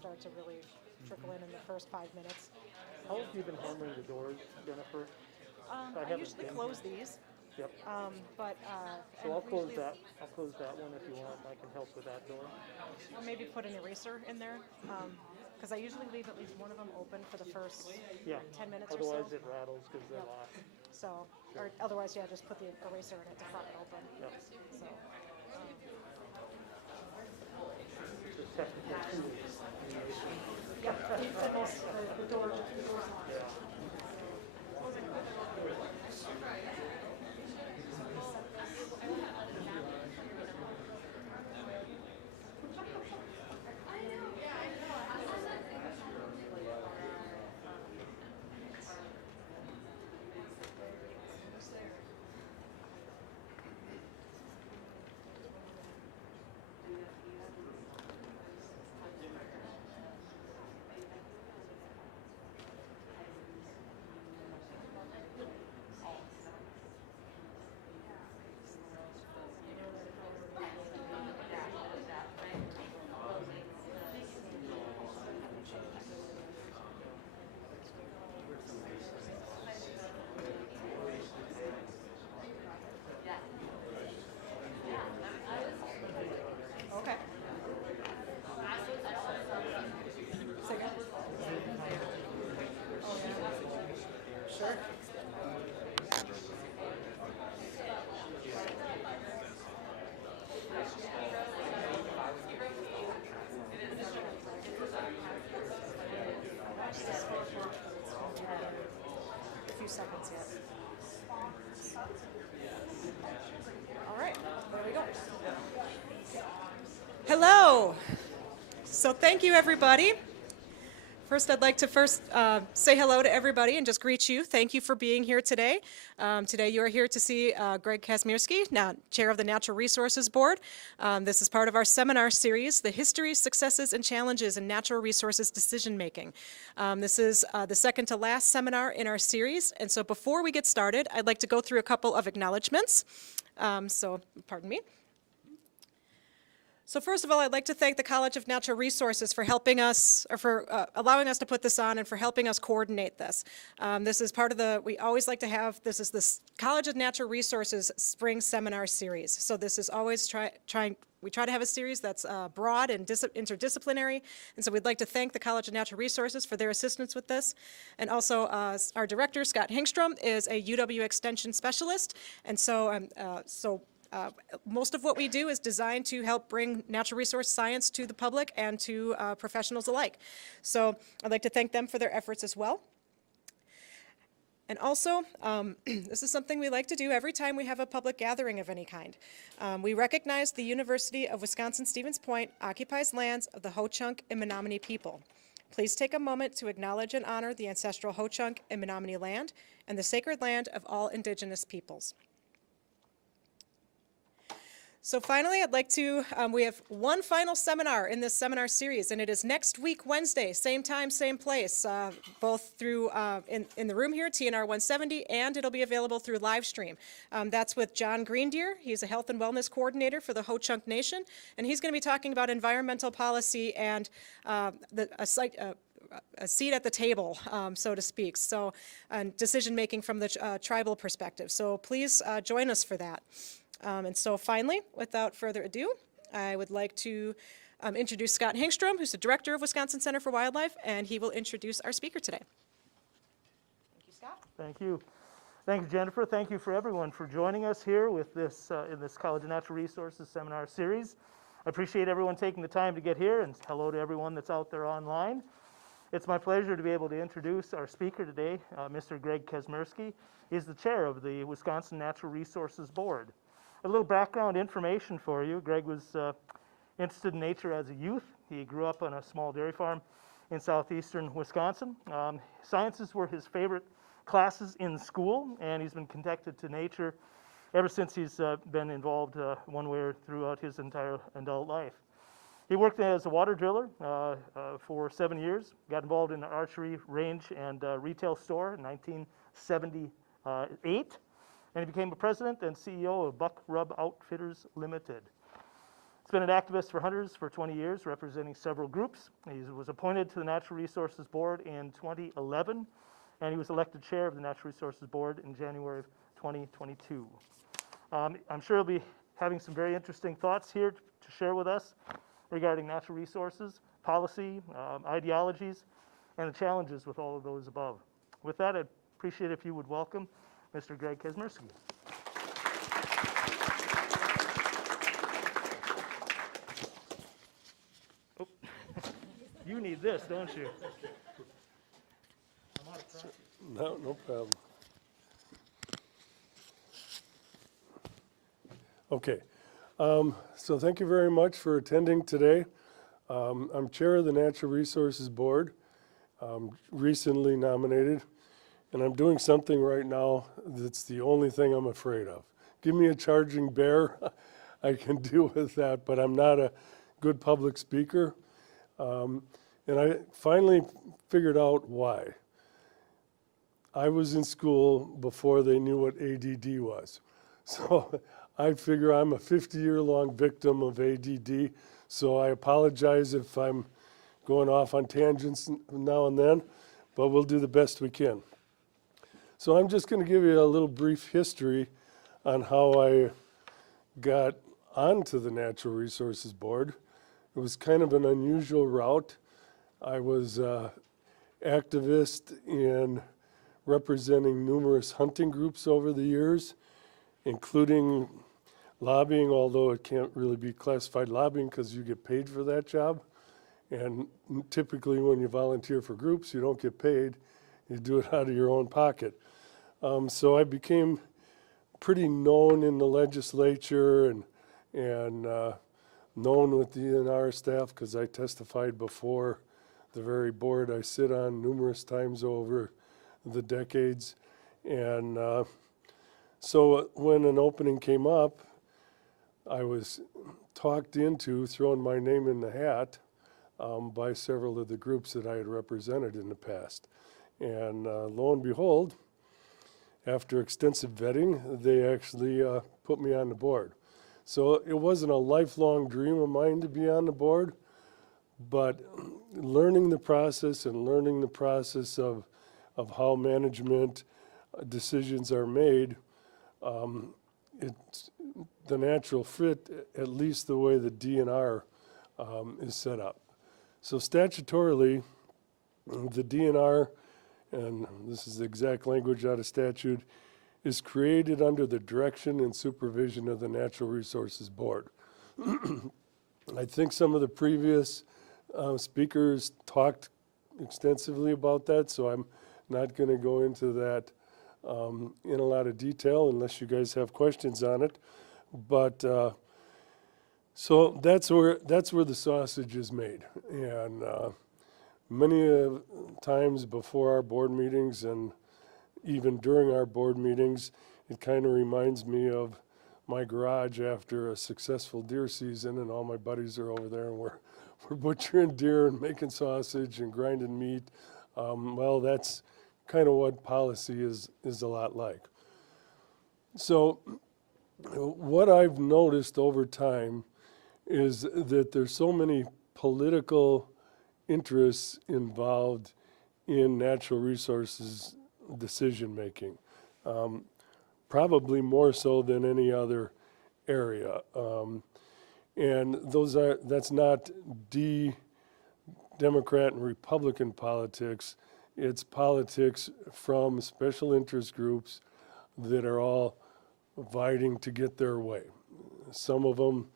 start to really trickle in the first 5 minutes. How have you been hammering the doors, Jennifer? I haven't usually been close here. these, Yep. but So and I'll close usually, that. I'll close that one if you want. I can help with that door. or maybe put an eraser in there, because I usually leave at least one of them open for the first Yeah. 10 minutes or Otherwise so. it rattles because they're Yep. locked. So, or otherwise, yeah, just put the eraser in it to prop it open. Yep. So, There's technical tools. yeah, the door's locked. Yeah. Okay. Say again? Oh, yeah. Sure. A few seconds yet. All right, there we go. Hello. So thank you, everybody. First, I'd like to say hello to everybody and just greet you. Thank you for being here today. Today you are here to see Greg Kazmierski, now Chair of the Natural Resources Board. This is part of our seminar series, The History, Successes, and Challenges in Natural Resources Decision Making. This is the second to last seminar in our series, and so before we get started, I'd like to go through a couple of acknowledgments. Pardon me. So first of all, I'd like to thank the College of Natural Resources for helping us, or for allowing us to put this on and for helping us coordinate this. This is part of we always like to have, this is this College of Natural Resources Spring Seminar Series. So this is always we try to have a series that's broad and interdisciplinary, and so we'd like to thank the College of Natural Resources for their assistance with this. And also our director, Scott Hengstrom, is a UW Extension Specialist, and so most of what we do is designed to help bring natural resource science to the public and to professionals alike. So I'd like to thank them for their efforts as well. And also, this is something we like to do every time we have a public gathering of any kind. We recognize the University of Wisconsin-Stevens Point occupies lands of the Ho-Chunk and Menominee people. Please take a moment to acknowledge and honor the ancestral Ho-Chunk and Menominee land and the sacred land of all indigenous peoples. So finally, I'd like to, we have one final seminar in this seminar series, and it is next week, Wednesday, same time, same place, both through, in the room here, TNR 170, and it'll be available through live stream. That's with John Greendeer. He's a health and wellness coordinator for the Ho-Chunk Nation, and he's going to be talking about environmental policy and a seat at the table, so to speak, so decision making from the tribal perspective. So please join us for that. And so finally, without further ado, I would like to introduce Scott Hengstrom, who's the director of Wisconsin Center for Wildlife, and he will introduce our speaker today. Thank you, Scott. Thank you. Thanks, Jennifer. Thank you for everyone for joining us here with this in this College of Natural Resources seminar series. I appreciate everyone taking the time to get here, and hello to everyone that's out there online. It's my pleasure to be able to introduce our speaker today, Mr. Greg Kazmierski. He's the chair of the Wisconsin Natural Resources Board. A little background information for you. Greg was interested in nature as a youth. He grew up on a small dairy farm in southeastern Wisconsin. Sciences were his favorite classes in school, and he's been connected to nature ever since he's been involved one way or throughout his entire adult life. He worked as a water driller for 7 years, got involved in an archery range and retail store in 1978, and he became a president and CEO of Buck Rub Outfitters Limited. He's been an activist for hunters for 20 years, representing several groups. He was appointed to the Natural Resources Board in 2011, and he was elected chair of the Natural Resources Board in January of 2022. I'm sure he'll be having some very interesting thoughts here to share with us regarding natural resources, policy, ideologies, and the challenges with all of those above. With that, I'd appreciate if you would welcome Mr. Greg Kazmierski. Oh. You need this, don't you? No problem. Okay, so thank you very much for attending today. I'm chair of the Natural Resources Board, recently nominated, and I'm doing something right now that's the only thing I'm afraid of. Give me a charging bear, I can deal with that, but I'm not a good public speaker. And I finally figured out why. I was in school before they knew what ADD was. So I figure I'm a 50-year-long victim of ADD, so I apologize if I'm going off on tangents now and then, but we'll do the best we can. So I'm just going to give you a little brief history on how I got onto the Natural Resources Board. It was kind of an unusual route. I was an activist in representing numerous hunting groups over the years, including lobbying, although it can't really be classified lobbying because you get paid for that job. And typically when you volunteer for groups, you don't get paid. You do it out of your own pocket. So I became pretty known in the legislature and known with the UNR staff because I testified before the very board I sit on numerous times over the decades. And so when an opening came up, I was talked into throwing my name in the hat by several of the groups that I had represented in the past. And lo and behold, after extensive vetting, they actually put me on the board. So it wasn't a lifelong dream of mine to be on the board, but learning the process and learning the process of how management decisions are made, it's the natural fit, at least the way the DNR is set up. So statutorily, the DNR, and this is the exact language out of statute, is created under the direction and supervision of the Natural Resources Board. I think some of the previous speakers talked extensively about that, so I'm not going to go into that in a lot of detail unless you guys have questions on it. But so that's where the sausage is made, and many times before our board meetings and even during our board meetings, it kind of reminds me of my garage after a successful deer season, and all my buddies are over there and we're butchering deer and making sausage and grinding meat. Well, that's kind of what policy is a lot like. So what I've noticed over time is that there's so many political interests involved in natural resources decision making, probably more so than any other area. And that's not Democrat and Republican politics. It's politics from special interest groups that are all fighting to get their way. Some of them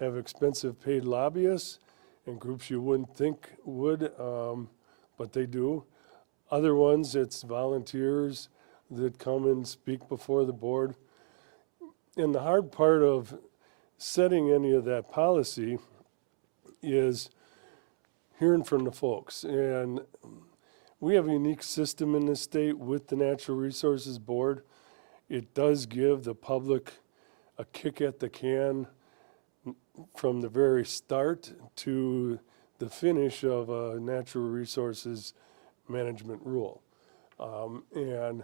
have expensive paid lobbyists and groups you wouldn't think would, but they do. Other ones, it's volunteers that come and speak before the board. And the hard part of setting any of that policy is hearing from the folks. And we have a unique system in this state with the Natural Resources Board. It does give the public a kick at the can from the very start to the finish of a natural resources management rule. And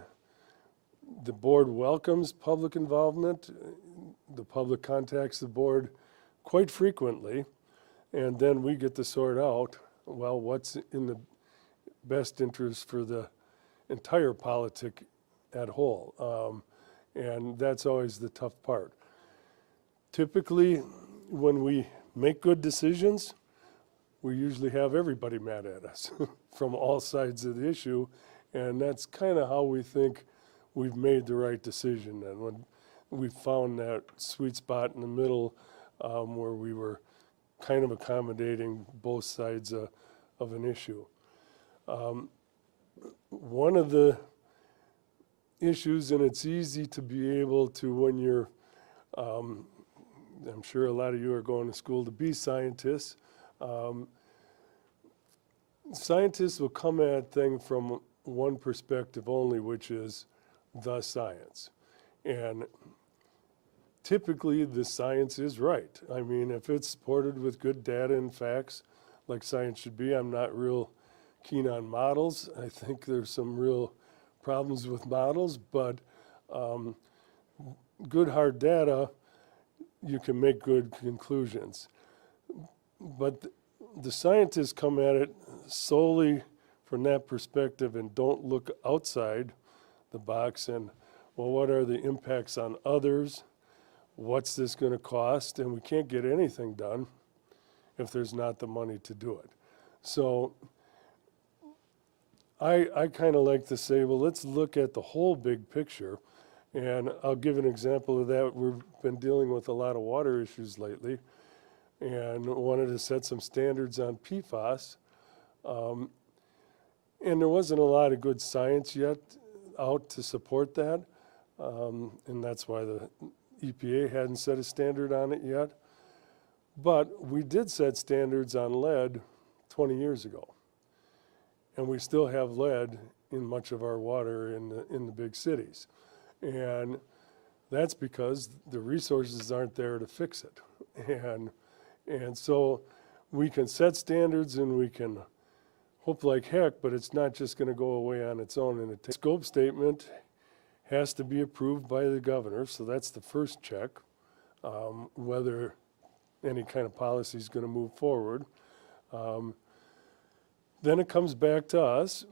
the board welcomes public involvement. The public contacts the board quite frequently, and then we get to sort out, well, what's in the best interest for the entire politic at whole. And that's always the tough part. Typically, when we make good decisions, we usually have everybody mad at us from all sides of the issue, and that's kind of how we think we've made the right decision. And when we found that sweet spot in the middle where we were kind of accommodating both sides of an issue. One of the issues, and it's easy to be able to, when you're, I'm sure a lot of you are going to school to be scientists. Scientists will come at things from one perspective only, which is the science. And typically the science is right. I mean, if it's supported with good data and facts, like science should be. I'm not real keen on models. I think there's some real problems with models, but good hard data, you can make good conclusions. But the scientists come at it solely from that perspective and don't look outside the box and, well, what are the impacts on others? What's this going to cost? And we can't get anything done if there's not the money to do it. So I kind of like to say, well, let's look at the whole big picture. And I'll give an example of that. We've been dealing with a lot of water issues lately and wanted to set some standards on PFAS. And there wasn't a lot of good science yet out to support that. And that's why the EPA hadn't set a standard on it yet. But we did set standards on lead 20 years ago. And we still have lead in much of our water in the big cities. And that's because the resources aren't there to fix it. And so we can set standards and we can hope like heck, but it's not just going to go away on its own. And a scope statement has to be approved by the governor, so that's the first check, whether any kind of policy is going to move forward. Then it comes back to us.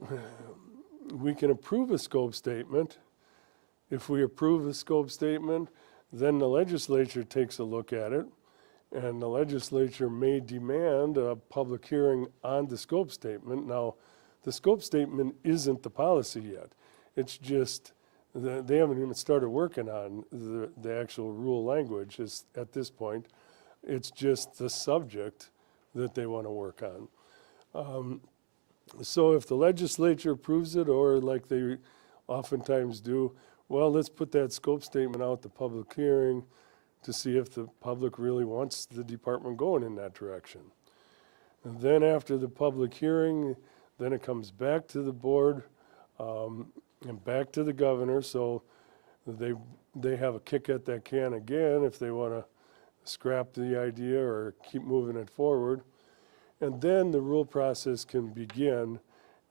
We can approve a scope statement. If we approve a scope statement, then the legislature takes a look at it, and the legislature may demand a public hearing on the scope statement. Now, the scope statement isn't the policy yet. It's just, they haven't even started working on the actual rule language at this point. It's just the subject that they want to work on. So if the legislature approves it, or like they oftentimes do, well, let's put that scope statement out to public hearing to see if the public really wants the department going in that direction. And then after the public hearing, then it comes back to the board and back to the governor, so they have a kick at that can again if they want to scrap the idea or keep moving it forward. And then the rule process can begin,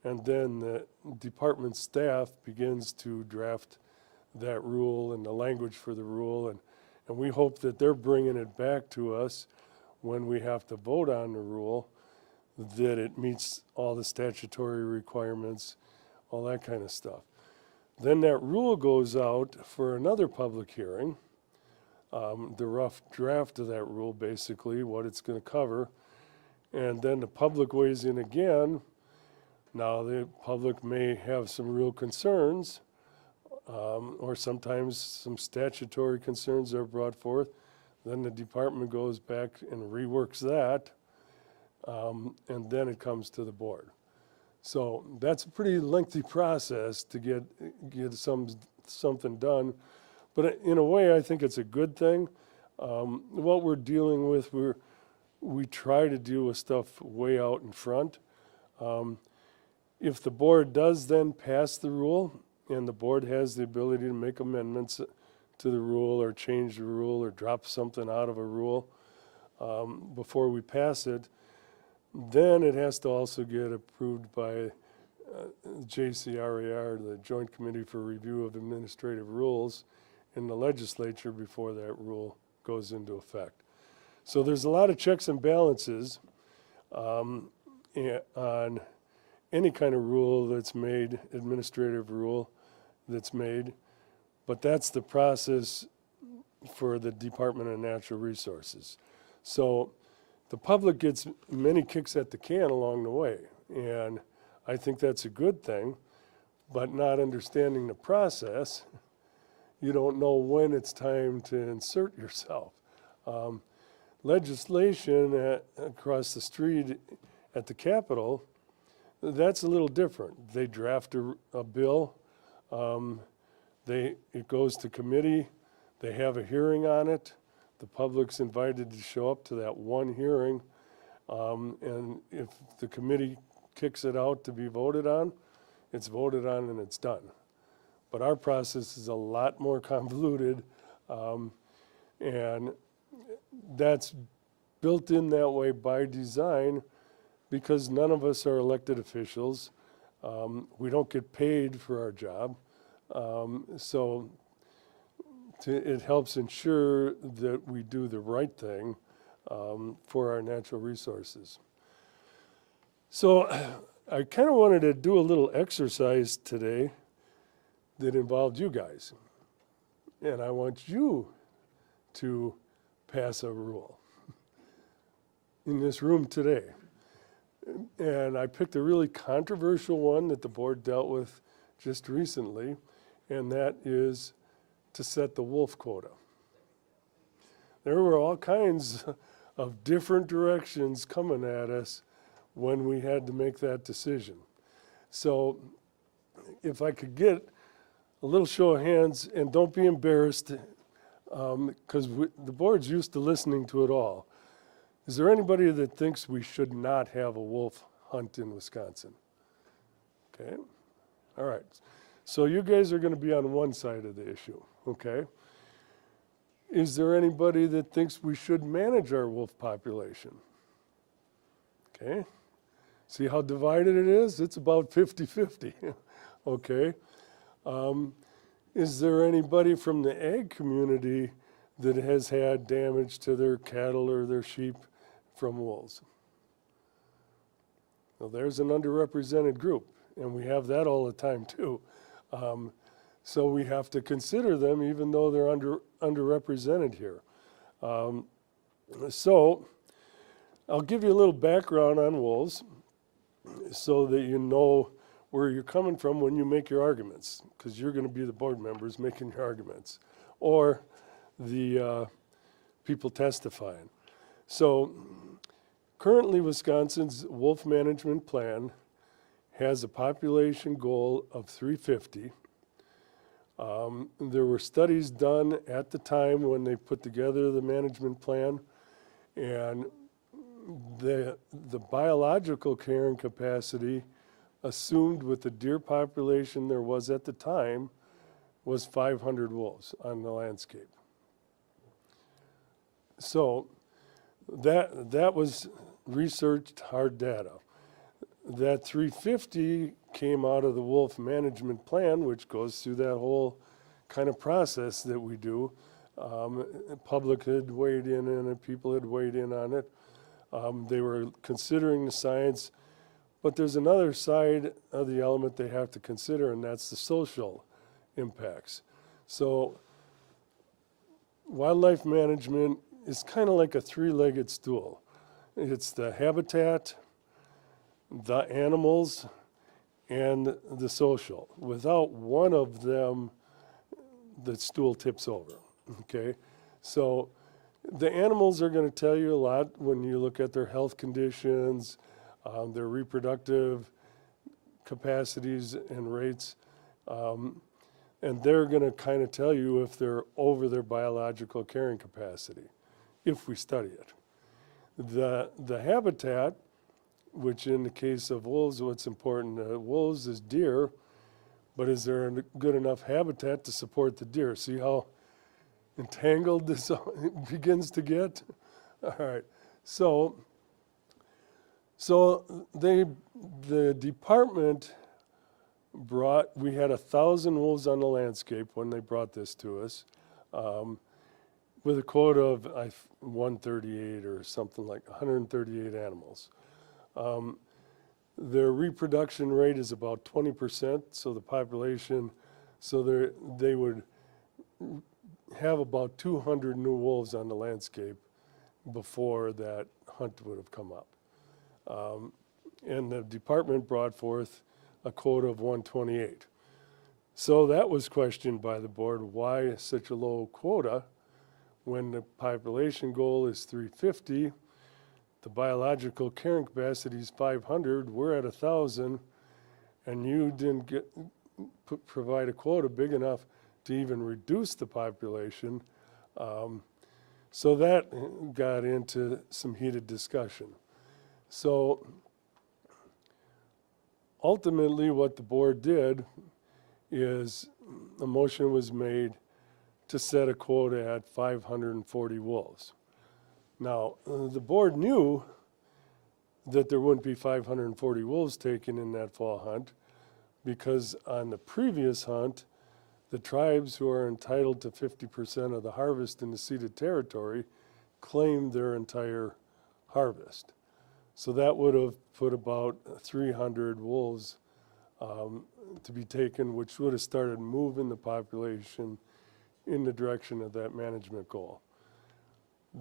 and then the department staff begins to draft that rule and the language for the rule, and we hope that they're bringing it back to us when we have to vote on the rule, that it meets all the statutory requirements, all that kind of stuff. Then that rule goes out for another public hearing, the rough draft of that rule, basically, what it's going to cover. And then the public weighs in again. Now the public may have some real concerns, or sometimes some statutory concerns are brought forth. Then the department goes back and reworks that, and then it comes to the board. So that's a pretty lengthy process to get something done. But in a way, I think it's a good thing. What we're dealing with, we try to deal with stuff way out in front. If the board does then pass the rule, and the board has the ability to make amendments to the rule or change the rule or drop something out of a rule before we pass it, then it has to also get approved by JCRAR, the Joint Committee for Review of Administrative Rules, in the legislature before that rule goes into effect. So there's a lot of checks and balances on any kind of rule that's made, administrative rule that's made, but that's the process for the Department of Natural Resources. So the public gets many kicks at the can along the way, and I think that's a good thing, but not understanding the process, you don't know when it's time to insert yourself. Legislation across the street at the Capitol, that's a little different. They draft a bill, it goes to committee, they have a hearing on it, the public's invited to show up to that one hearing, and if the committee kicks it out to be voted on, it's voted on and it's done. But our process is a lot more convoluted, and that's built in that way by design because none of us are elected officials. We don't get paid for our job. So it helps ensure that we do the right thing for our natural resources. So I kind of wanted to do a little exercise today that involved you guys. And I want you to pass a rule in this room today. And I picked a really controversial one that the board dealt with just recently, and that is to set the wolf quota. There were all kinds of different directions coming at us when we had to make that decision. So if I could get a little show of hands, and don't be embarrassed, because the board's used to listening to it all. Is there anybody that thinks we should not have a wolf hunt in Wisconsin? Okay, all right. So you guys are going to be on one side of the issue, okay? Is there anybody that thinks we should manage our wolf population? Okay, see how divided it is? It's about 50-50, okay? Is there anybody from the ag community that has had damage to their cattle or their sheep from wolves? Well, there's an underrepresented group, and we have that all the time too. So we have to consider them even though they're underrepresented here. So I'll give you a little background on wolves so that you know where you're coming from when you make your arguments, because you're going to be the board members making your arguments, or the people testifying. So currently Wisconsin's wolf management plan has a population goal of 350. There were studies done at the time when they put together the management plan, and the biological carrying capacity assumed with the deer population there was at the time was 500 wolves on the landscape. So that was researched hard data. That 350 came out of the wolf management plan, which goes through that whole kind of process that we do. Public had weighed in on it, people had weighed in on it. They were considering the science, but there's another side of the element they have to consider, and that's the social impacts. So wildlife management is kind of like a three-legged stool. It's the habitat, the animals, and the social. Without one of them, the stool tips over, okay? So the animals are going to tell you a lot when you look at their health conditions, their reproductive capacities and rates, and they're going to kind of tell you if they're over their biological carrying capacity, if we study it. The habitat, which in the case of wolves, what's important to wolves is deer, but is there a good enough habitat to support the deer? See how entangled this begins to get? All right, so the department we had 1,000 wolves on the landscape when they brought this to us. with a quota of 138 or something like 138 animals. Their reproduction rate is about 20%, so the population, so they would have about 200 new wolves on the landscape before that hunt would have come up. And the department brought forth a quota of 128. So that was questioned by the board, why such a low quota when the population goal is 350, the biological carrying capacity is 500, we're at 1,000, and you didn't provide a quota big enough to even reduce the population. So that got into some heated discussion. So ultimately what the board did is a motion was made to set a quota at 540 wolves. Now, the board knew that there wouldn't be 540 wolves taken in that fall hunt because on the previous hunt, the tribes who are entitled to 50% of the harvest in the ceded territory claimed their entire harvest. So that would have put about 300 wolves to be taken, which would have started moving the population in the direction of that management goal.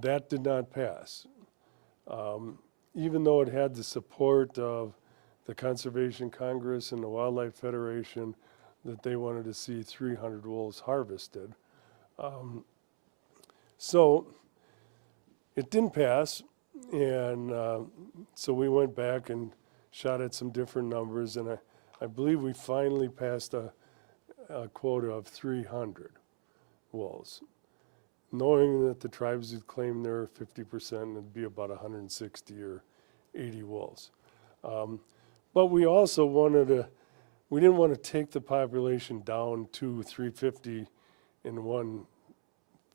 That did not pass. Even though it had the support of the Conservation Congress and the Wildlife Federation that they wanted to see 300 wolves harvested. So it didn't pass, and so we went back and shot at some different numbers, and I believe we finally passed a quota of 300 wolves, knowing that the tribes had claimed their 50% and it'd be about 160 or 80 wolves. But we also we didn't want to take the population down to 350 in one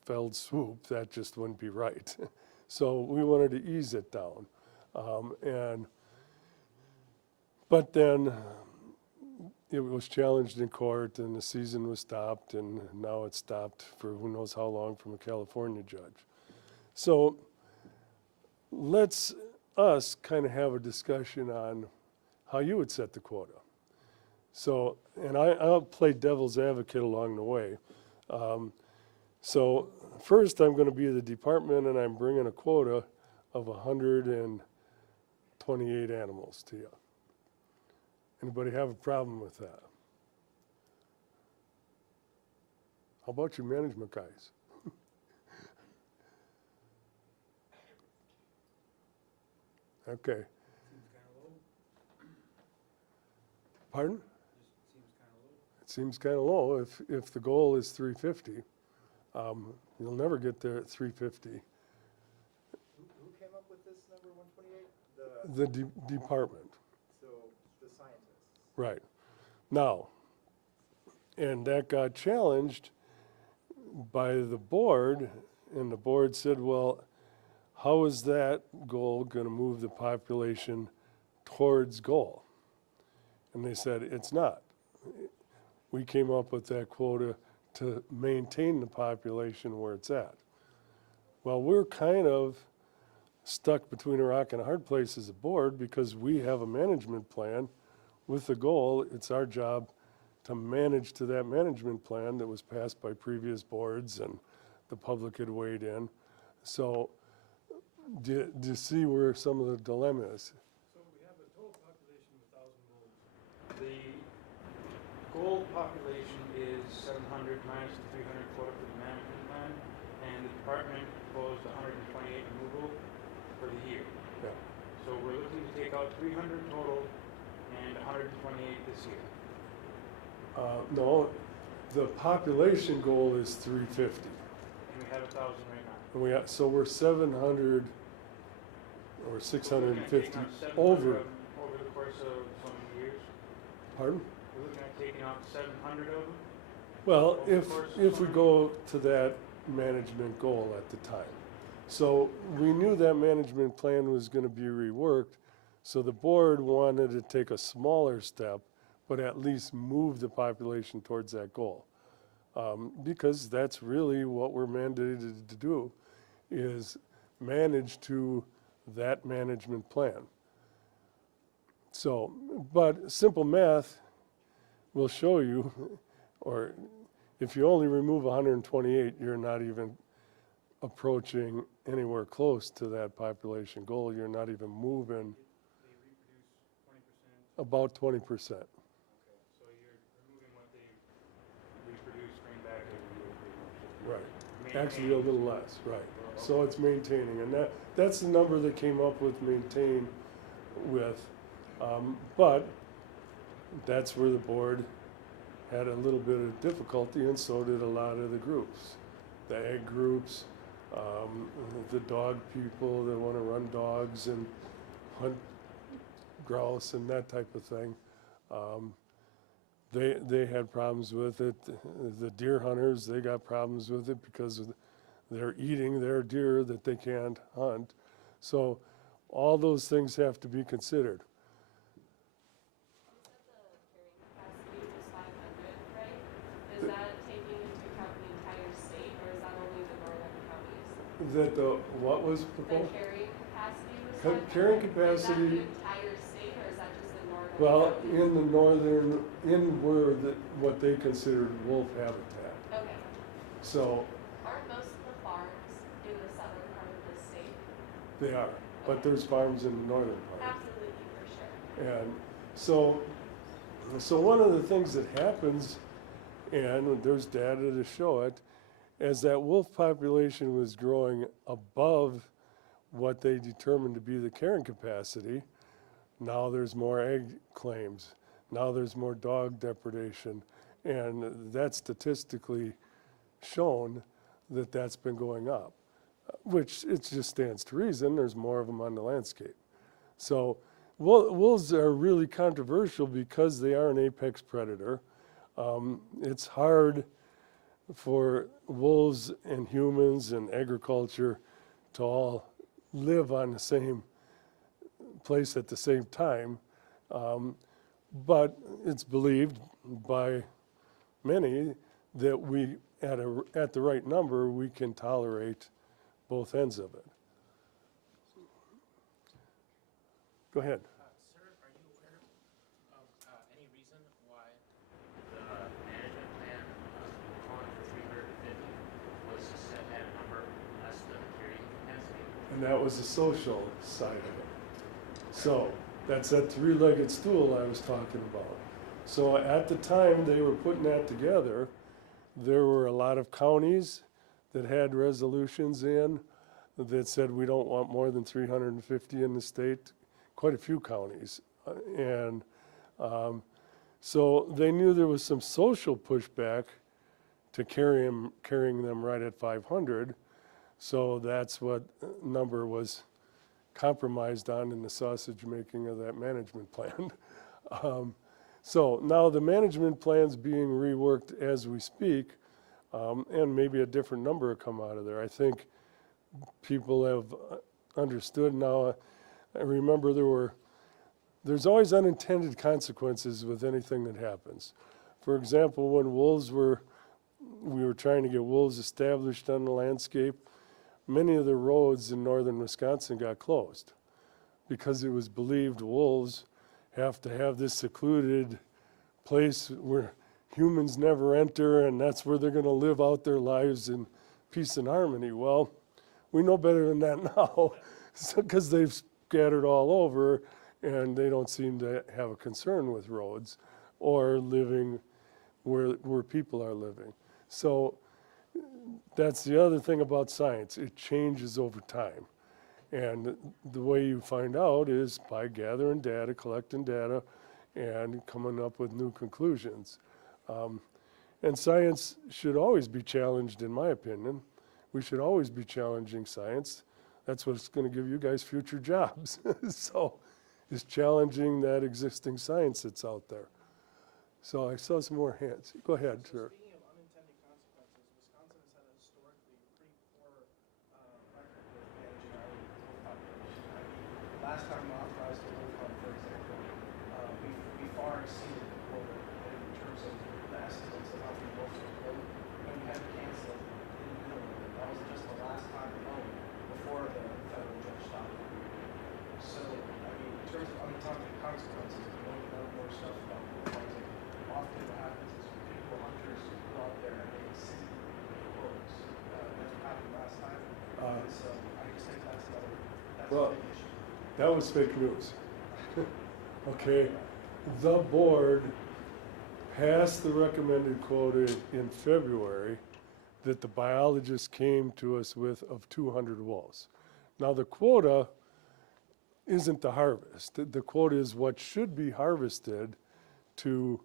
felled swoop. That just wouldn't be right. So we wanted to ease it down. But then it was challenged in court and the season was stopped, and now it's stopped for who knows how long from a California judge. So let's us kind of have a discussion on how you would set the quota. So, and I'll play devil's advocate along the way. So first I'm going to be the department and I'm bringing a quota of 128 animals to you. Anybody have a problem with that? How about your management guys? Okay. Pardon? It seems kind of low. If the goal is 350, you'll never get there at 350. Who came up with this number 128? The department. So the scientists. Right. Now, and that got challenged by the board, and the board said, well, how is that goal going to move the population towards goal? And they said, it's not. We came up with that quota to maintain the population where it's at. Well, we're kind of stuck between a rock and a hard place as a board because we have a management plan with the goal. It's our job to manage to that management plan that was passed by previous boards and the public had weighed in. So do you see where some of the dilemma is? So we have a total population of 1,000 wolves. The goal population is 700 minus the 300 quota for the management plan, and the department proposed 128 removal for the year. Yeah. So we're looking to take out 300 total and 128 this year. No, the population goal is 350. And we have 1,000 right now. And so we're 700 or 650 over over. Over the course of some years. Pardon? We're looking at taking out 700 of them. Well, Over the course of if we some go to that management goal at the time. So we knew that management plan was going to be reworked, so the board wanted to take a smaller step, but at least move the population towards that goal. because that's really what we're mandated to do, is manage to that management plan. So, but simple math will show you, or if you only remove 128, you're not even approaching anywhere close to that population goal. You're not even moving They reproduce 20%. about 20%. Okay, so you're removing what they reproduce, bring back every year pretty much. Right. Actually, a little less, right. So it's maintaining, and that's the number they came up with, maintain with. But that's where the board had a little bit of difficulty, and so did a lot of the groups. The ag groups, the dog people that want to run dogs and hunt grouse and that type of thing. They had problems with it. The deer hunters, they got problems with it because they're eating their deer that they can't hunt. So all those things have to be considered. You said the carrying capacity was 500, right? Is that taking into account the entire state, or is that only the northern counties? That the, what was The proposed? carrying capacity was Carrying 500? Is capacity, that the entire state, or is that just the northern well, counties? in the northern, in where what they considered wolf habitat. Okay. So Aren't most of the farms in the southern part of the state? they are, but there's farms in the northern part. Absolutely, for sure. And so one of the things that happens, and there's data to show it, as that wolf population was growing above what they determined to be the carrying capacity, now there's more egg claims. Now there's more dog depredation. And that's statistically shown that that's been going up, which it just stands to reason. There's more of them on the landscape. So wolves are really controversial because they are an apex predator. It's hard for wolves and humans and agriculture to all live on the same place at the same time. But it's believed by many that we, at the right number, we can tolerate both ends of it. Go ahead. Sir, are you aware of any reason why the management plan calling for 350 was set at a number less than the carrying capacity? And that was the social side of it. So that's that three-legged stool I was talking about. So at the time they were putting that together, there were a lot of counties that had resolutions in that said we don't want more than 350 in the state, quite a few counties. And so they knew there was some social pushback to carrying them right at 500. So that's what number was compromised on in the sausage making of that management plan. So now the management plan's being reworked as we speak, and maybe a different number will come out of there. I think people have understood now. I remember there's always unintended consequences with anything that happens. For example, when we were trying to get wolves established on the landscape, many of the roads in northern Wisconsin got closed because it was believed wolves have to have this secluded place where humans never enter, and that's where they're going to live out their lives in peace and harmony. Well, we know better than that now because they've scattered all over and they don't seem to have a concern with roads or living where people are living. So that's the other thing about science. It changes over time. And the way you find out is by gathering data, collecting data, and coming up with new conclusions. And science should always be challenged, in my opinion. We should always be challenging science. That's what's going to give you guys future jobs. So, is challenging that existing science that's out there. So I saw some more hands. Go ahead, sir. Speaking of unintended consequences, Wisconsin has had a historically pretty poor record with managing our wolf population. I mean, last time we authorized a wolf hunt, for example, we far exceeded the quota in terms of the estimates of how many wolves were killed. Well, a big issue. that was fake news. Okay, the board passed the recommended quota in February that the biologists came to us with of 200 wolves. Now the quota isn't the harvest. The quota is what should be harvested to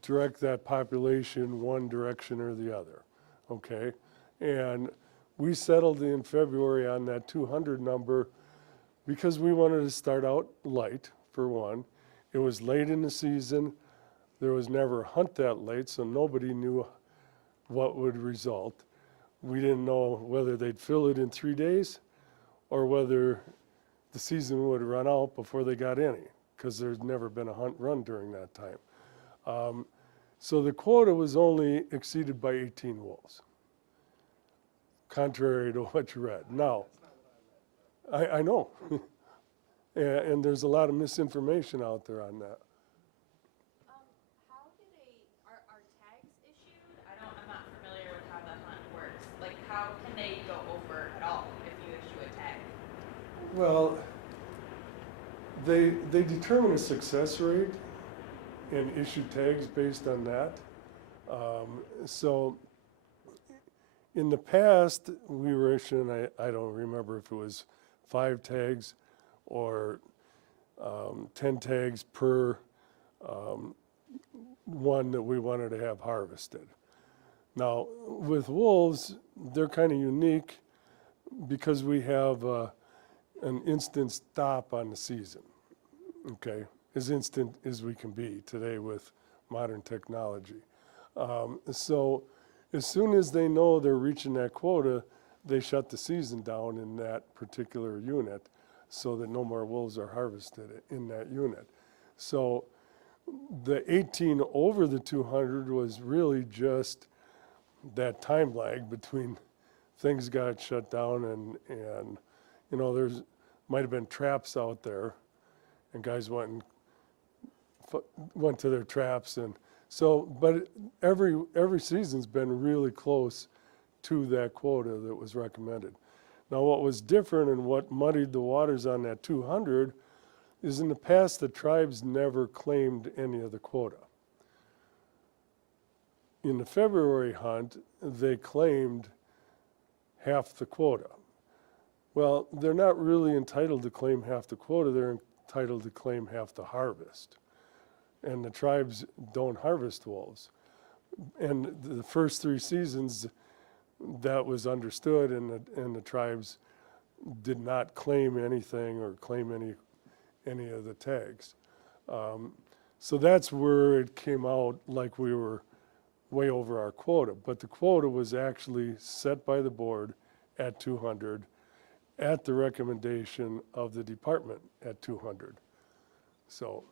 direct that population one direction or the other, okay? And we settled in February on that 200 number because we wanted to start out light, for one. It was late in the season. There was never a hunt that late, so nobody knew what would result. We didn't know whether they'd fill it in 3 days or whether the season would run out before they got any, because there's never been a hunt run during that time. So the quota was only exceeded by 18 wolves, contrary to what you read. Now, I know, and there's a lot of misinformation out there on that. How do are tags issued? I'm not familiar with how the hunt works. Like, how can they go over at all if you issue a tag? Well, they determine a success rate and issue tags based on that. So in the past, we were issuing, I don't remember if it was 5 tags or 10 tags per one that we wanted to have harvested. Now, with wolves, they're kind of unique because we have an instant stop on the season, okay? As instant as we can be today with modern technology. So as soon as they know they're reaching that quota, they shut the season down in that particular unit so that no more wolves are harvested in that unit. So the 18 over the 200 was really just that time lag between things got shut down and you know, there's might have been traps out there and guys went to their traps, and so, but every season's been really close to that quota that was recommended. Now what was different and what muddied the waters on that 200 is in the past the tribes never claimed any of the quota. In the February hunt, they claimed half the quota. Well, they're not really entitled to claim half the quota, they're entitled to claim half the harvest. And the tribes don't harvest wolves. And the first 3 seasons, that was understood, and the tribes did not claim anything or claim any of the tags. So that's where it came out like we were way over our quota. But the quota was actually set by the board at 200 at the recommendation of the department at 200. So,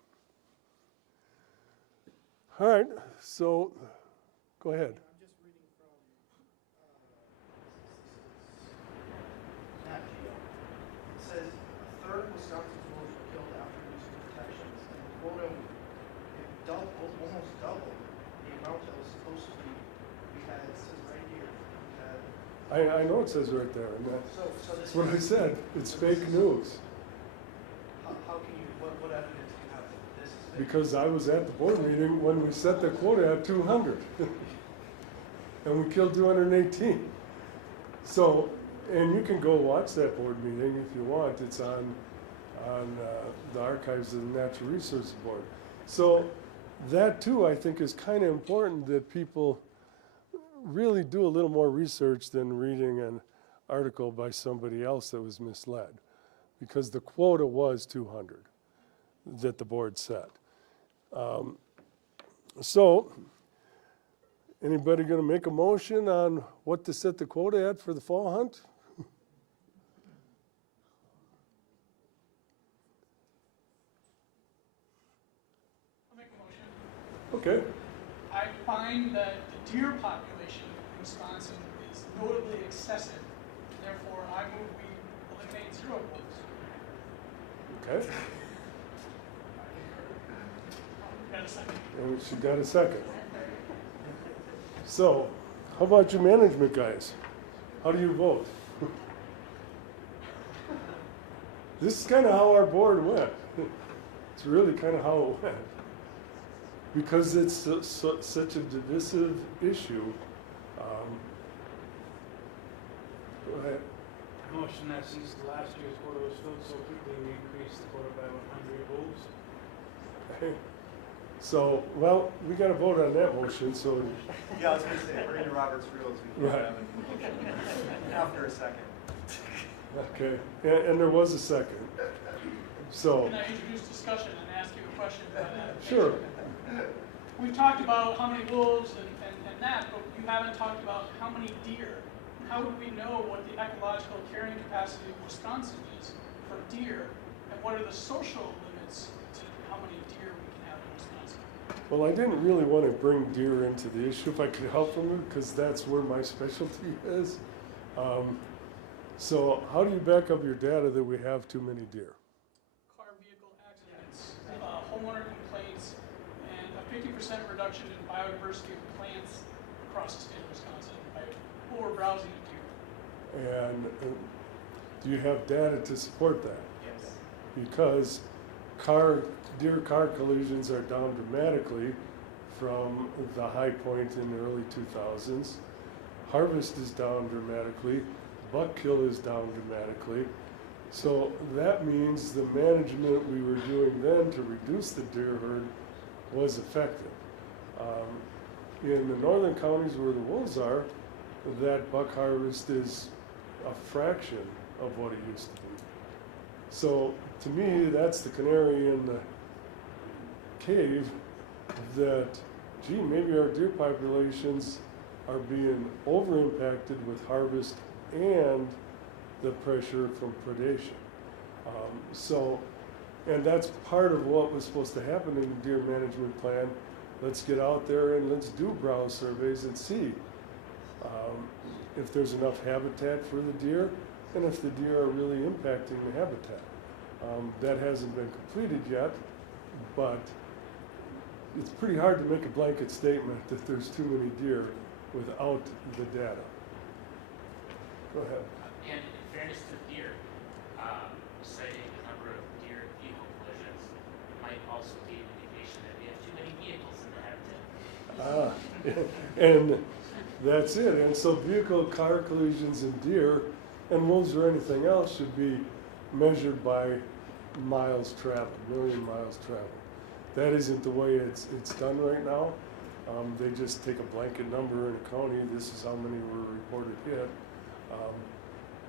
all right, so go ahead. I'm just reading from, Nat Geo. It says a third of Wisconsin's wolves were killed after losing protections, and the quota almost doubled the amount that was supposed to be. We had, it says right here, we had. I know it says right there, and So that's what I said. It's fake news. How can you, what evidence do you have that this is fake? Because I was at the board meeting when we set the quota at 200. And we killed 218. So, and you can go watch that board meeting if you want. It's on the archives of the Natural Resources Board. So that too, I think, is kind of important that people really do a little more research than reading an article by somebody else that was misled. Because the quota was 200 that the board set. So, anybody going to make a motion on what to set the quota at for the fall hunt? I'll make a motion. Okay. I find that the deer population in Wisconsin is notably excessive. Therefore, I move we eliminate 0 wolves. Okay. Got a second? And she got a second. So, how about you management guys? How do you vote? This is kind of how our board went. It's really kind of how it went. Because it's such a divisive issue. Go ahead. Motion that since last year's quota was filled so quickly, we increased the quota by 100 bulls. So, well, we got to vote on that motion, so. Yeah, I was gonna say, we're in Robert's rules, we Right. can't have it after a second. Okay, and there was a second. So, Can I introduce discussion and ask you a question about that? sure. We've talked about how many wolves and that, but you haven't talked about how many deer. How would we know what the ecological carrying capacity of Wisconsin is for deer? And what are the social limits to how many deer we can have in Wisconsin? Well, I didn't really want to bring deer into the issue if I could help from it, because that's where my specialty is. So how do you back up your data that we have too many deer? Car vehicle accidents, homeowner complaints, and a 50% reduction in biodiversity of plants across the state of Wisconsin by overbrowsing of deer. And do you have data to support that? Yes. Because deer car collisions are down dramatically from the high point in the early 2000s. Harvest is down dramatically. Buck kill is down dramatically. So that means the management we were doing then to reduce the deer herd was effective. In the northern counties where the wolves are, that buck harvest is a fraction of what it used to be. So to me, that's the canary in the cave that, gee, maybe our deer populations are being over-impacted with harvest and the pressure from predation. And that's part of what was supposed to happen in the deer management plan. Let's get out there and let's do browse surveys and see if there's enough habitat for the deer and if the deer are really impacting the habitat. That hasn't been completed yet, but it's pretty hard to make a blanket statement that there's too many deer without the data. Go ahead. And in fairness to the deer, citing the number of deer vehicle collisions might also be an indication that we have too many vehicles in the habitat. And that's it. And so vehicle car collisions and deer and wolves or anything else should be measured by miles traveled, million miles traveled. That isn't the way it's done right now. They just take a blanket number in a county. This is how many were reported hit.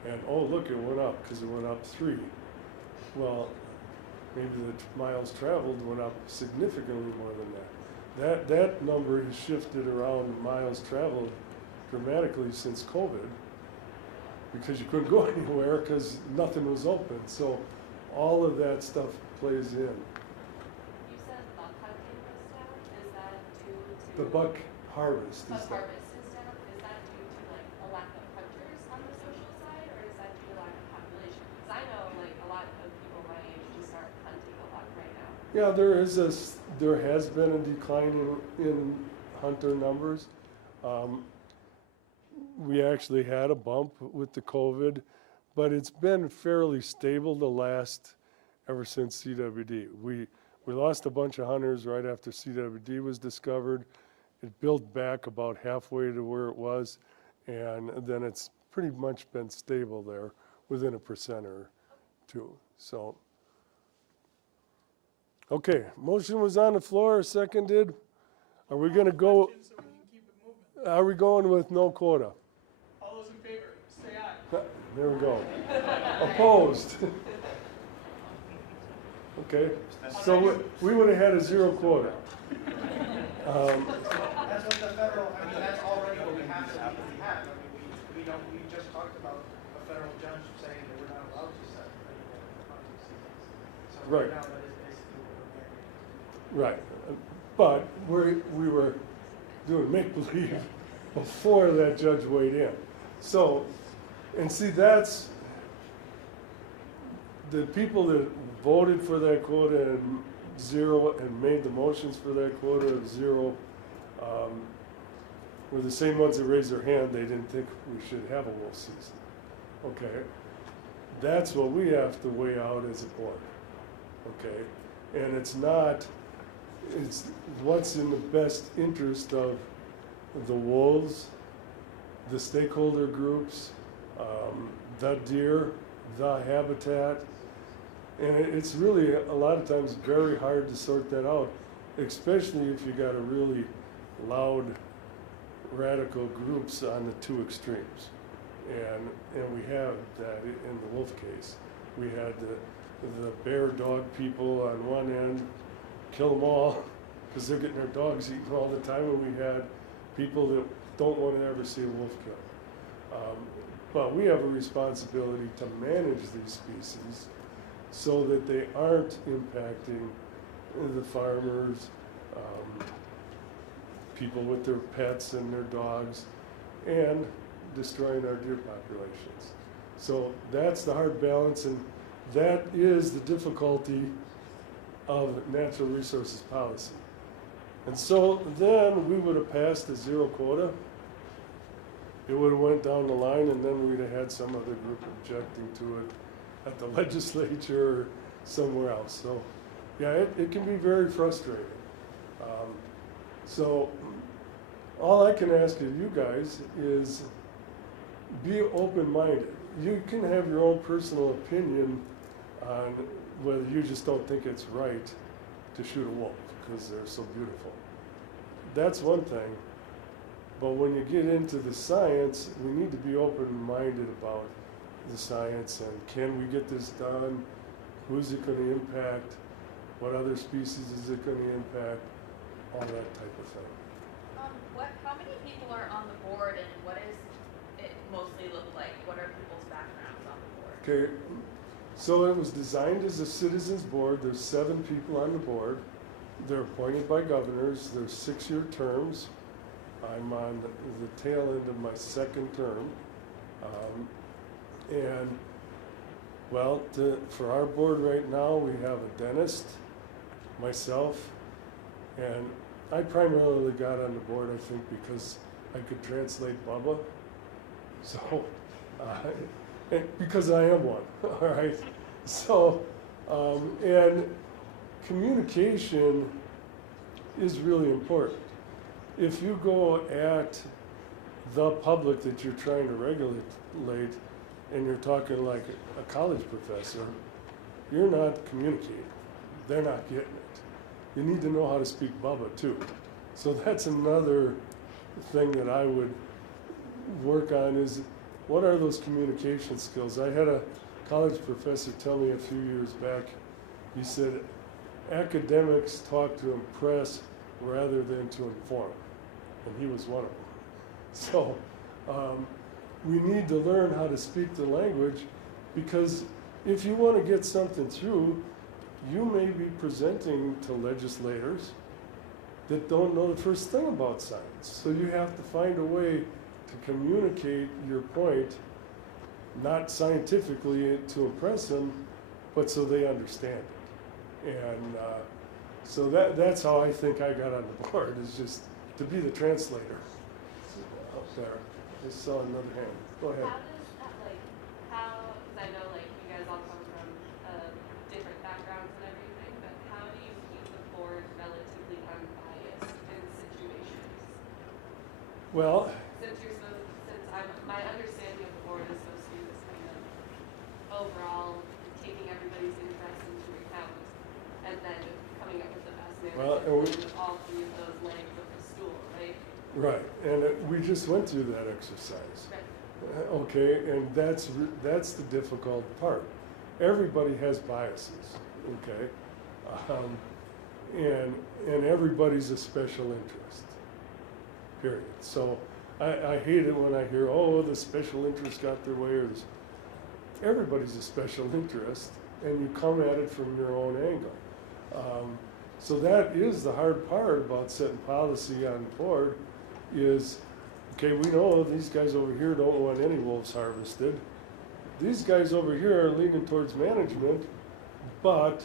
And oh, look, it went up because it went up 3. Well, maybe the miles traveled went up significantly more than that. That number has shifted around miles traveled dramatically since COVID because you couldn't go anywhere because nothing was open. So all of that stuff plays in. You said buck hunting was down. Is that due to The buck harvest buck is down. harvest is down? Is that due to like a lack of hunters on the social side, or is that due to lack of population? Because I know like a lot of people my age just aren't hunting a lot right now. Yeah, there has been a decline in hunter numbers. We actually had a bump with the COVID, but it's been fairly stable ever since CWD. We lost a bunch of hunters right after CWD was discovered. It built back about halfway to where it was, and then it's pretty much been stable there within 1% or 2. So, okay, motion was on the floor, seconded. Are we gonna go, Question so we can keep it moving. are we going with no quota? All those in favor, say aye. There we go. Opposed? Okay, so we would have had a 0 quota. That's what the federal, I mean, that's already what we have, I mean, we just talked about a federal judge saying that we're not allowed to set hunting seasons. So Right. now that is basically what we're mandating. Right, but we were doing make-believe before that judge weighed in. So, and see, that's the people that voted for that quota and 0 and made the motions for that quota of 0 were the same ones that raised their hand. They didn't think we should have a wolf season. Okay, That's what we have to weigh out as a board, okay? And it's what's in the best interest of the wolves, the stakeholder groups, the deer, the habitat. And it's really, a lot of times, very hard to sort that out, especially if you got a really loud, radical groups on the two extremes. And we have that in the wolf case. We had the bear dog people on one end, kill them all, because they're getting their dogs eaten all the time, and we had people that don't want to ever see a wolf killed. But we have a responsibility to manage these species so that they aren't impacting the farmers, people with their pets and their dogs, and destroying our deer populations. So that's the hard balance, and that is the difficulty of natural resources policy. And so then we would have passed a zero quota. It would have went down the line, and then we'd have had some other group objecting to it at the legislature or somewhere else. So yeah, it can be very frustrating. So all I can ask of you guys is be open-minded. You can have your own personal opinion on whether you just don't think it's right to shoot a wolf because they're so beautiful. That's one thing. But when you get into the science, we need to be open-minded about the science and can we get this done? Who's it going to impact? What other species is it going to impact? All that type of thing. How many people are on the board, and what does it mostly look like? What are people's backgrounds on the board? Okay, so it was designed as a citizens board. There's 7 people on the board. They're appointed by governors. There's 6-year terms. I'm on the tail end of my 2nd term. And well, for our board right now, we have a dentist, myself, and I primarily got on the board, I think, because I could translate Bubba. So, and because I am one, all right? So, and communication is really important. If you go at the public that you're trying to regulate and you're talking like a college professor, you're not communicating. They're not getting it. You need to know how to speak Bubba too. So that's another thing that I would work on is what are those communication skills? I had a college professor tell me a few years back, he said, academics talk to impress rather than to inform. And he was one of them. So we need to learn how to speak the language because if you want to get something through, you may be presenting to legislators that don't know the first thing about science. So you have to find a way to communicate your point, not scientifically to impress them, but so they understand it. And so that's how I think I got on the board, is just to be the translator up there. I saw another hand. Go ahead. How does that, because I know, you guys all come from different backgrounds and everything, but how do you keep the board relatively unbiased in situations? Well, My understanding of the board is supposed to be this kind of overall taking everybody's interests into account and then coming up with the best narrative with all 3 of those legs of the stool, right? right, and we just went through that exercise. Right. Okay, and that's the difficult part. Everybody has biases, okay? And everybody's a special interest, period. So I hate it when I hear, oh, the special interest got their way, or this. Everybody's a special interest, and you come at it from your own angle. So that is the hard part about setting policy on the board is, okay, we know these guys over here don't want any wolves harvested. These guys over here are leaning towards management, but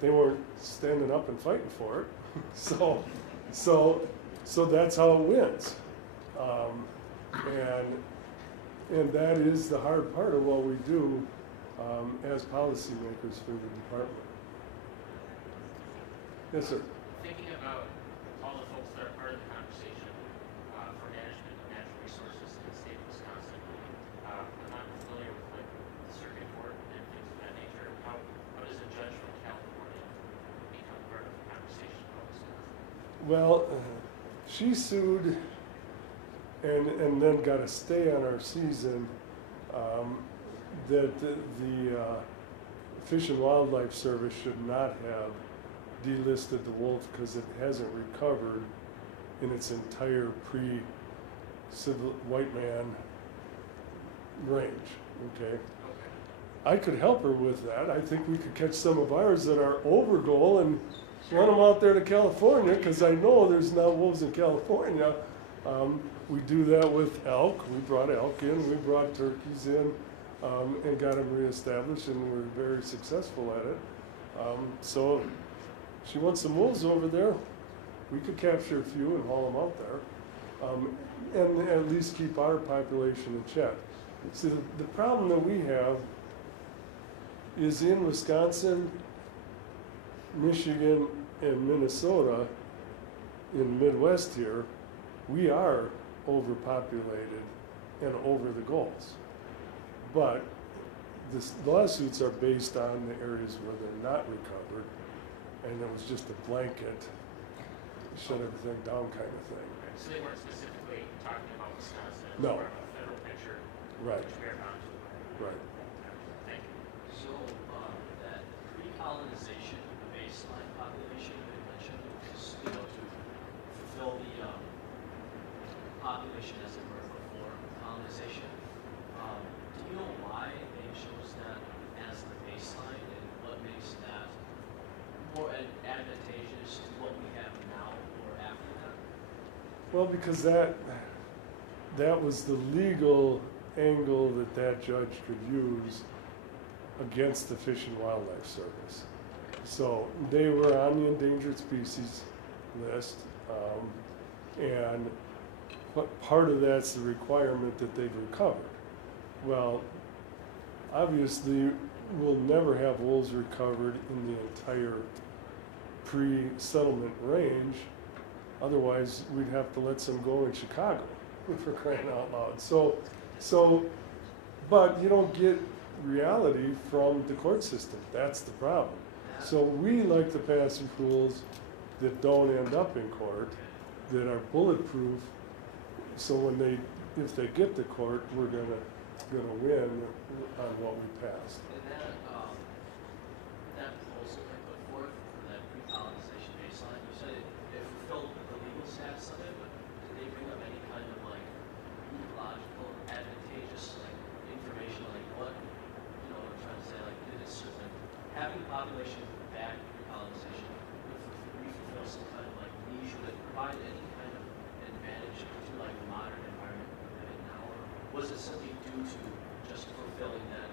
they weren't standing up and fighting for it. So that's how it wins. And that is the hard part of what we do as policymakers for the department. Yes, sir. Thinking about all the folks that are part of the conversation for management of natural resources in the state of Wisconsin, I'm not familiar with like the circuit court and things of that nature. How does a judge from California become part of the conversation about Wisconsin? Well, she sued and then got a stay on our season that the Fish and Wildlife Service should not have delisted the wolf because it hasn't recovered in its entire pre-civil white man range, okay? I could help her with that. I think we could catch some of ours that are over goal and run them out there to California, because I know there's now wolves in California. We do that with elk. We brought elk in, we brought turkeys in, and got them reestablished, and we're very successful at it. So she wants some wolves over there. We could capture a few and haul them out there, and at least keep our population in check. See, the problem that we have is in Wisconsin, Michigan, and Minnesota, in the Midwest here, we are overpopulated and over the goals. But the lawsuits are based on the areas where they're not recovered, and it was just a blanket, shut everything down kind of thing. So they weren't specifically talking about Wisconsin as No. part of a federal picture, Right, which we are bound to. right. Thank you. So, that pre-colonization baseline population you mentioned is, to fulfill the, population as it were before colonization. Do you know why they chose that as the baseline, and what makes that more advantageous to what we have now or after that? Well, because that was the legal angle that judge could use against the Fish and Wildlife Service. So they were on the endangered species list, and part of that's the requirement that they've recovered. Well, obviously, we'll never have wolves recovered in the entire pre-settlement range. Otherwise, we'd have to let some go in Chicago, for crying out loud. So, but you don't get reality from the court system. That's the problem. So we like to pass rules that don't end up in court, that are bulletproof. So if they get to court, we're gonna win on what we passed. And that proposal they put forth for that pre-colonization baseline, you said it fulfilled the legal status of it, but did they bring up any kind of like ecological advantageous like information, like what, what I'm trying to say, like did it certain having population back pre-colonization would fulfill some kind of like niche, would it provide any kind of advantage to like the modern environment we're in now, or was it simply due to just fulfilling that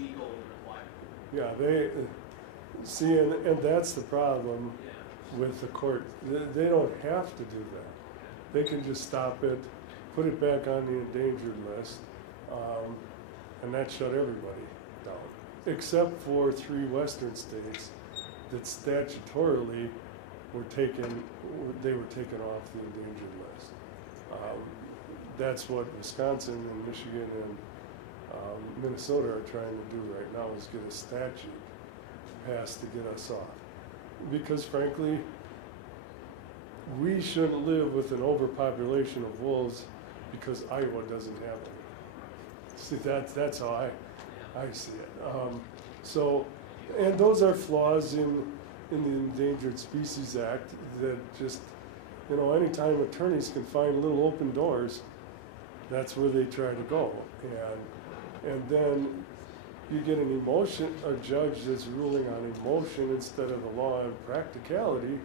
legal requirement? Yeah, they see, and that's the problem Yeah. with the court. They don't have to do that. They can just stop it, put it back on the endangered list, and that shut everybody down, except for 3 western states that statutorily were taken off the endangered list. That's what Wisconsin and Michigan and Minnesota are trying to do right now, is get a statute passed to get us off. Because frankly, we shouldn't live with an overpopulation of wolves because Iowa doesn't have them. See, that's how I see it. And those are flaws in the Endangered Species Act that just, anytime attorneys can find little open doors, that's where they try to go. And then you get a judge that's ruling on emotion instead of the law and practicality,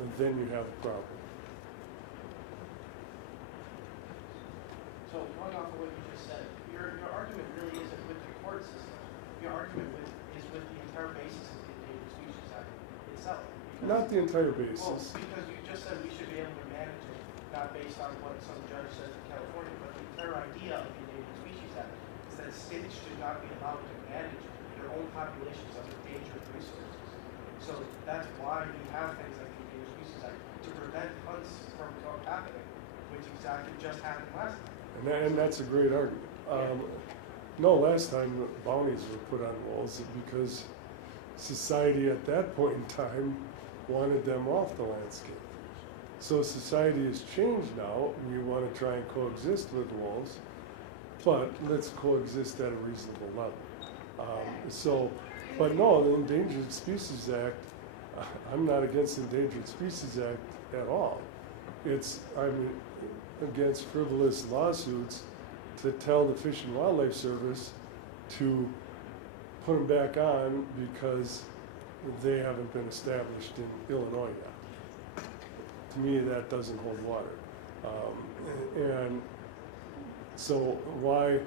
and then you have a problem. So going off of what you just said, your argument really isn't with the court system. Your argument is with the entire basis of the Endangered Species Act itself. Not the entire Well, basis. because you just said we should be able to manage it, not based on what some judge says in California, but the entire idea of the Endangered the states should not be allowed to manage their own populations of endangered resources. So that's why we have things like the Endangered Species Act to prevent hunts from happening, which exactly just happened last time. And that's a great argument. No, last time bounties were put on wolves because society at that point in time wanted them off the landscape. So society has changed now. We want to try and coexist with wolves, but let's coexist at a reasonable level. But no, the Endangered Species Act, I'm not against the Endangered Species Act at all. I'm against frivolous lawsuits to tell the Fish and Wildlife Service to put them back on because they haven't been established in Illinois yet. To me, that doesn't hold water. And so why,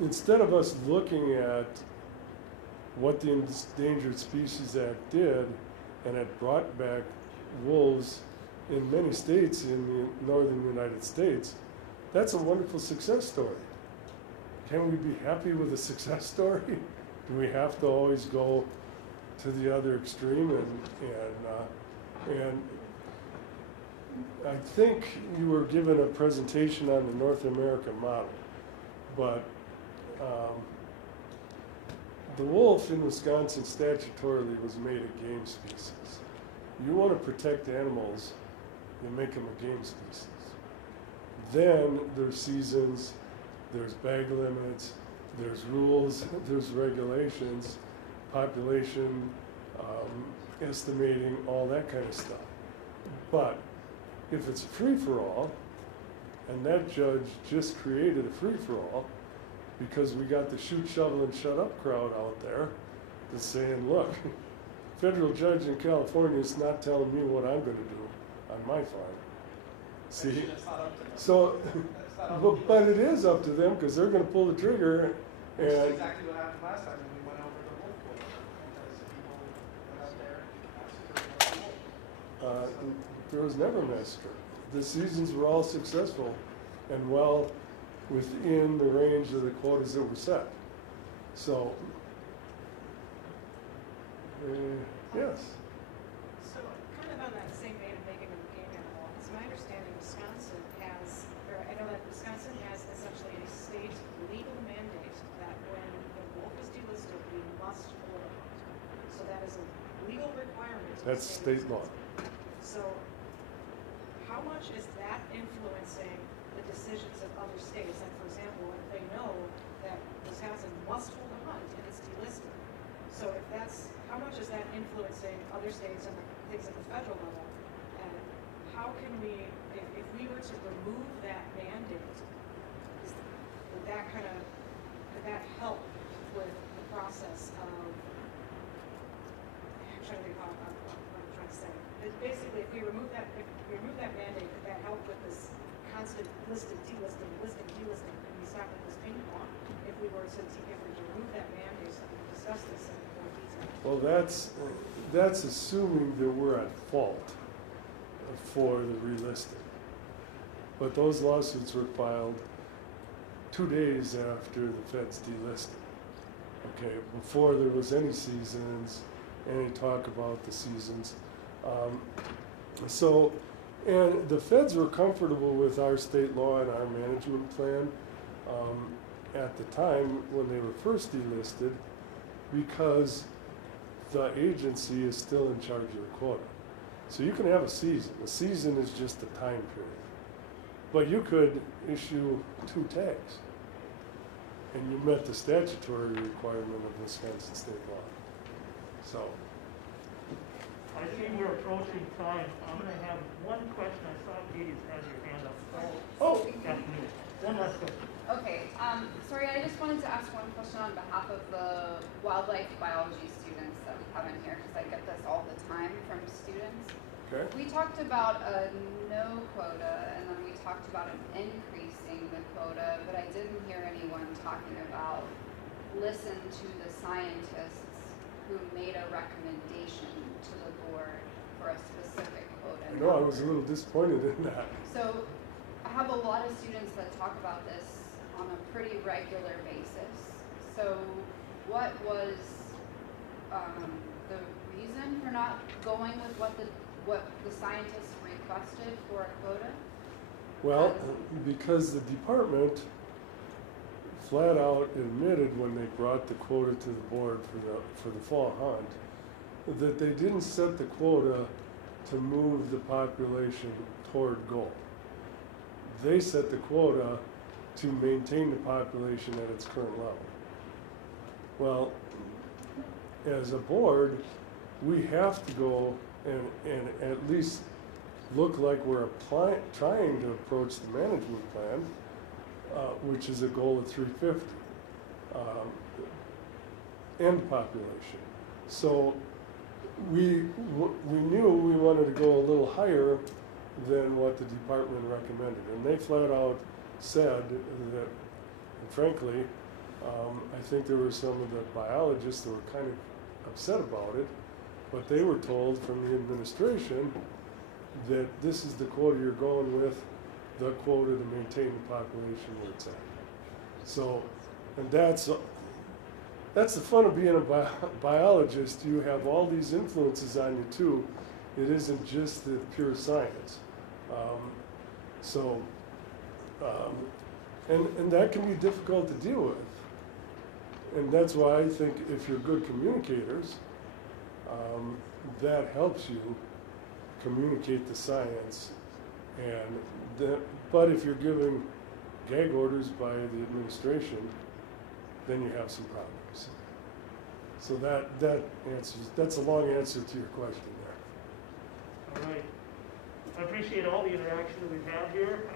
instead of us looking at what the Endangered Species Act did, and it brought back wolves in many states in the northern United States, that's a wonderful success story. Can we be happy with a success story? Do we have to always go to the other extreme? And I think you were given a presentation on the North American model, but the wolf in Wisconsin statutorily was made a game species. You want to protect animals, you make them a game species. Then there's seasons, there's bag limits, there's rules, there's regulations, population, estimating, all that kind of stuff. But if it's a free-for-all, and that judge just created a free-for-all because we got the shoot, shovel, and shut up crowd out there that's saying, look, federal judge in California is not telling me what I'm going to do on my farm. See? That's not up to them. So, That's not up to them. but it is up to them because they're going to pull the trigger. Which is And exactly what happened last time when we went over the wolf quota. Because people went out there and massacred the wolf. there was never a massacre. The seasons were all successful and well within the range of the quotas that were set. So, yes. So, kind of on that same vein of making them a game animal, it's my understanding Wisconsin has, or I know that Wisconsin has essentially a state legal mandate that when the wolf is delisted, we must hold a hunt. So that is a legal requirement. in the That's state of state law. Wisconsin. So, how much is that influencing the decisions of other states? Like, for example, if they know that Wisconsin must hold a hunt and it's delisted. So if that's, how much is that influencing other states and things at the federal level? And how can we, if we were to remove that mandate, would that kind of, could that help with the process of, I'm trying to think what I'm trying to say. Basically, if we remove that mandate, could that help with this constant listed, delisting, listing, delisting, and we stop with this ping pong? If we were to remove that mandate, so we can discuss this in more detail. Well, that's assuming that we're at fault for the relisting. But those lawsuits were filed 2 days after the feds delisted. Okay, before there was any seasons, any talk about the seasons. And the feds were comfortable with our state law and our management plan at the time when they were first delisted because the agency is still in charge of the quota. So you can have a season. A season is just a time period. But you could issue 2 tags and you met the statutory requirement of Wisconsin state law. So. I see we're approaching time. I'm going to have one question. I saw Katie's had your hand up. Oh, afternoon. One last question. Okay, sorry, I just wanted to ask one question on behalf of the wildlife biology students that we have in here, because I get this all the time from students. Okay. We talked about a no quota, and then we talked about increasing the quota, but I didn't hear anyone talking about listen to the scientists who made a recommendation to the board for a specific quota. I know, I was a little disappointed in that. So I have a lot of students that talk about this on a pretty regular basis. So what was the reason for not going with what the scientists requested for a quota? Well, because the department flat out admitted when they brought the quota to the board for the fall hunt that they didn't set the quota to move the population toward goal. They set the quota to maintain the population at its current level. Well, as a board, we have to go and at least look like we're trying to approach the management plan, which is a goal of 350 end population. So we knew we wanted to go a little higher than what the department recommended, and they flat out said that, and frankly, I think there were some of the biologists that were kind of upset about it, but they were told from the administration that this is the quota you're going with, the quota to maintain the population where it's at. So, and that's the fun of being a biologist. You have all these influences on you too. It isn't just the pure science. And that can be difficult to deal with. And that's why I think if you're good communicators, that helps you communicate the science. But if you're giving gag orders by the administration, then you have some problems. So that's a long answer to your question there. All right. I appreciate all the interaction that we've had here.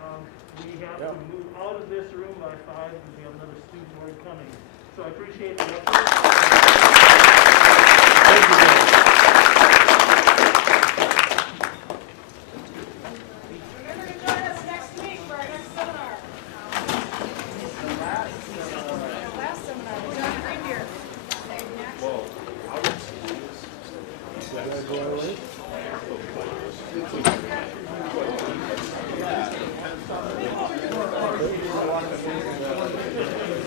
We have to move out of this room by 5 because we have another student board coming. So I appreciate the effort. Thank you, guys. Remember to join us next week for our next seminar. Last seminar, we're on reindeer. Did I go away? Thank you.